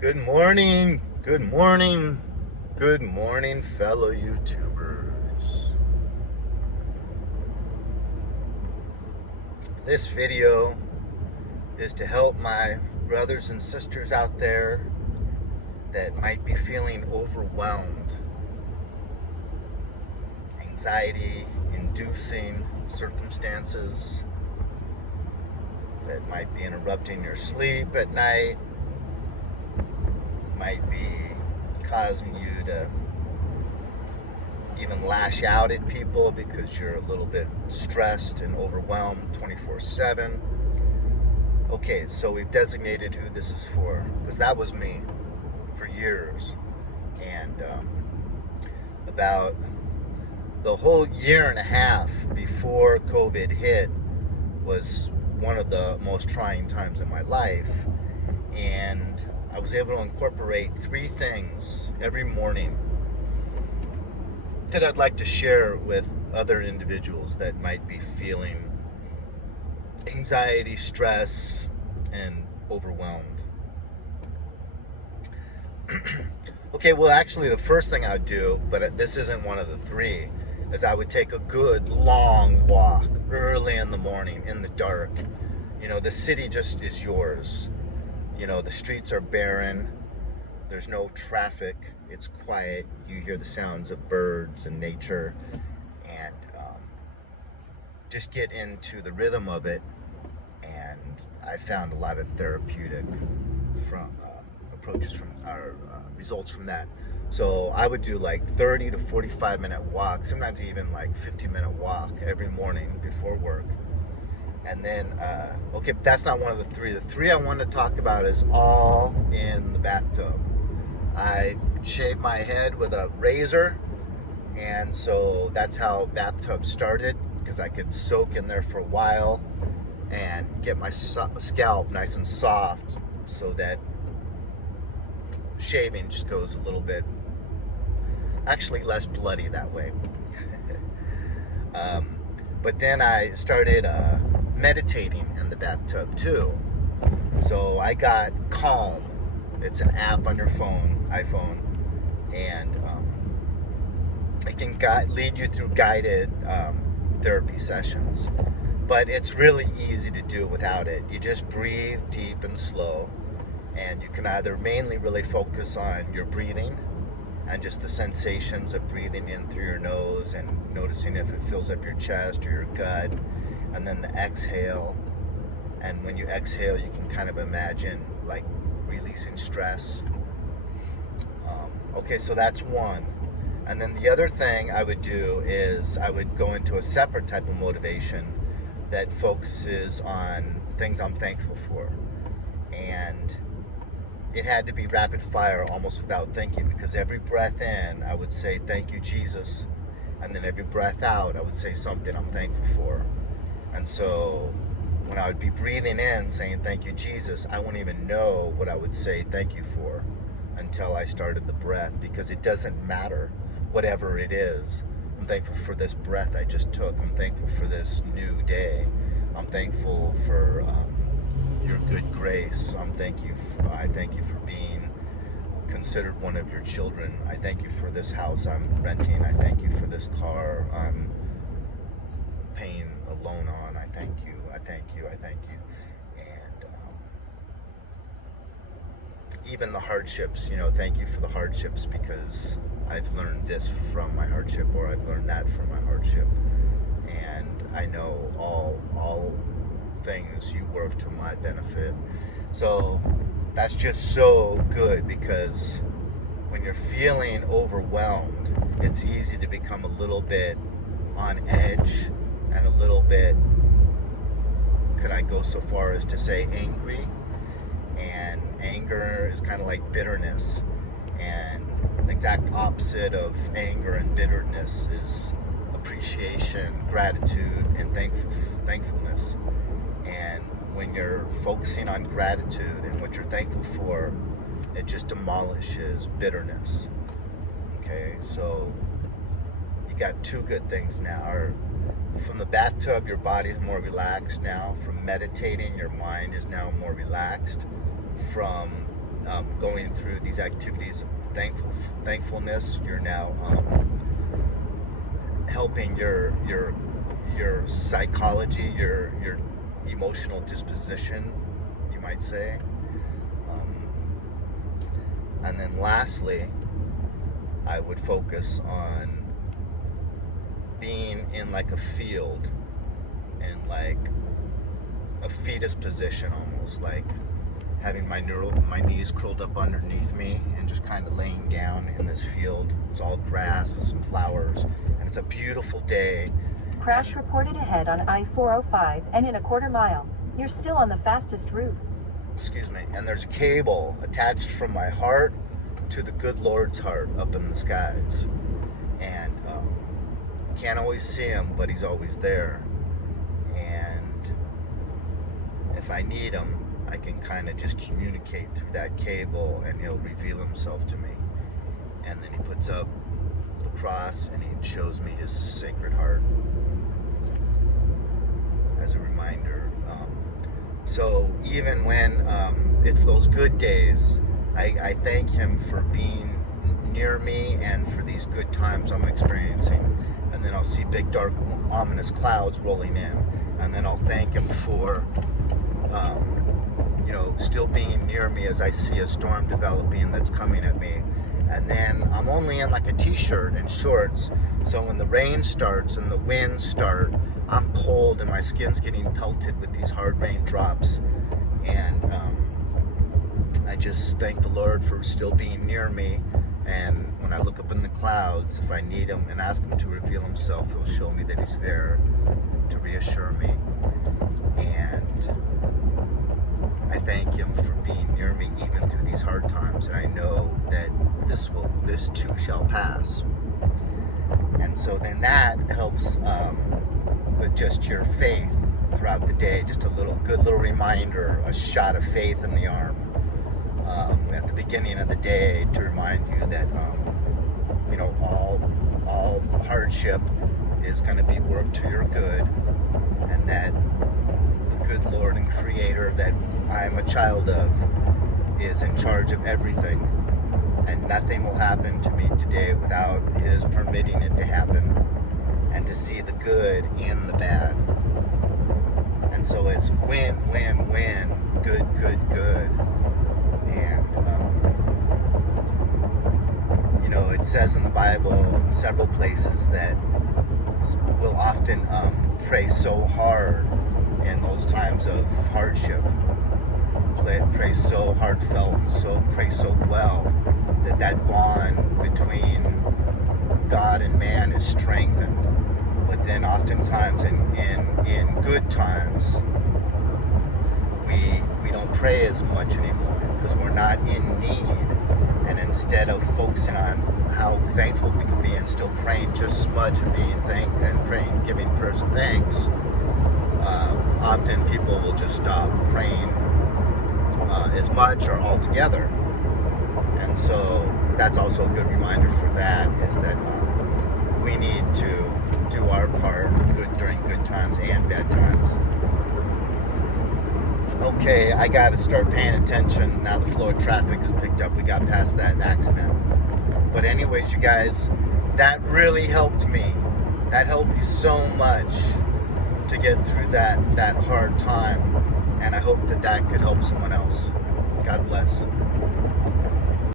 Good morning, good morning, good morning, fellow YouTubers. This video is to help my brothers and sisters out there that might be feeling overwhelmed, anxiety-inducing circumstances that might be interrupting your sleep at night, might be causing you to even lash out at people because you're a little bit stressed and overwhelmed 24/7. Okay, so we've designated who this is for, because that was me for years. And about the whole year and a half before COVID hit was one of the most trying times in my life. And I was able to incorporate 3 things every morning that I'd like to share with other individuals that might be feeling anxiety, stress, and overwhelmed. Okay, well, actually, the first thing I would do, but this isn't one of the 3, is I would take a good long walk early in the morning in the dark. You know, the city just is yours. You know, the streets are barren. There's no traffic. It's quiet. You hear the sounds of birds and nature, and just get into the rhythm of it. And I found a lot of therapeutic approaches from our results from that. So I would do like 30 to 45 minute walk, sometimes even like 50-minute walk every morning before work. And then, okay, but that's not one of the 3. The 3 I want to talk about is all in the bathtub. I shaved my head with a razor, and so that's how bathtub started, because I could soak in there for a while and get my scalp nice and soft, so that shaving just goes a little bit, actually less bloody that way. But then I started meditating in the bathtub too. So I got Calm. It's an app on your iPhone, and it can lead you through guided therapy sessions. But it's really easy to do without it. You just breathe deep and slow, and you can either mainly really focus on your breathing and just the sensations of breathing in through your nose and noticing if it fills up your chest or your gut, and then the exhale. And when you exhale, you can kind of imagine like releasing stress. Okay, so that's one. And then the other thing I would do is I would go into a separate type of motivation that focuses on things I'm thankful for. And it had to be rapid fire, almost without thinking, because every breath in, I would say, "Thank you, Jesus." And then every breath out, I would say something I'm thankful for. And so when I would be breathing in, saying, "Thank you, Jesus," I wouldn't even know what I would say thank you for until I started the breath, because it doesn't matter, whatever it is. I'm thankful for this breath I just took. I'm thankful for this new day. I'm thankful for your good grace. I thank you for being considered one of your children. I thank you for this house I'm renting. I thank you for this car I'm paying a loan on. I thank you. I thank you. I thank you. And even the hardships, thank you for the hardships, because I've learned this from my hardship, or I've learned that from my hardship. And I know all things you work to my benefit. So that's just so good, because when you're feeling overwhelmed, it's easy to become a little bit on edge and a little bit, could I go so far as to say, angry? And anger is kind of like bitterness. And the exact opposite of anger and bitterness is appreciation, gratitude, and thankfulness. And when you're focusing on gratitude and what you're thankful for, it just demolishes bitterness. Okay, so you got 2 good things now. From the bathtub, your body's more relaxed now. From meditating, your mind is now more relaxed. From going through these activities of thankfulness, you're now helping your psychology, your emotional disposition, you might say. And then lastly, I would focus on being in like a field, in like a fetus position, almost like having my knees curled up underneath me and just kind of laying down in this field. It's all grass with some flowers, and it's a beautiful day. Crash reported ahead on I-405 and in a quarter mile. You're still on the fastest route. Excuse me. And there's a cable attached from my heart to the good Lord's heart up in the skies. And can't always see him, but he's always there. And if I need him, I can kind of just communicate through that cable, and he'll reveal himself to me. And then he puts up the cross and he shows me his sacred heart as a reminder. So even when it's those good days, I thank him for being near me and for these good times I'm experiencing. And then I'll see big, dark, ominous clouds rolling in, and then I'll thank him for still being near me as I see a storm developing that's coming at me. And then I'm only in like a t-shirt and shorts, so when the rain starts and the winds start, I'm cold and my skin's getting pelted with these hard raindrops. And I just thank the Lord for still being near me. And when I look up in the clouds, if I need him and ask him to reveal himself, he'll show me that he's there to reassure me. And I thank him for being near me even through these hard times, and I know that this too shall pass. And so then that helps with just your faith throughout the day, just a good little reminder, a shot of faith in the arm at the beginning of the day to remind you that all hardship is going to be worked to your good, and that the good Lord and Creator that I'm a child of is in charge of everything, and nothing will happen to me today without his permitting it to happen, and to see the good in the bad. And so it's win, win, win, good, good, good. And it says in the Bible in several places that we'll often pray so hard in those times of hardship, pray so heartfelt and pray so well that bond between God and man is strengthened. But then oftentimes in good times, we don't pray as much anymore because we're not in need. And instead of focusing on how thankful we can be and still praying just as much and praying, giving prayers of thanks, often people will just stop praying as much or altogether. And so that's also a good reminder for that, is that we need to do our part during good times and bad times. Okay, I got to start paying attention now. The flow of traffic is picked up. We got past that accident. But anyways, you guys, that really helped me. That helped me so much to get through that hard time. And I hope that could help someone else. God bless.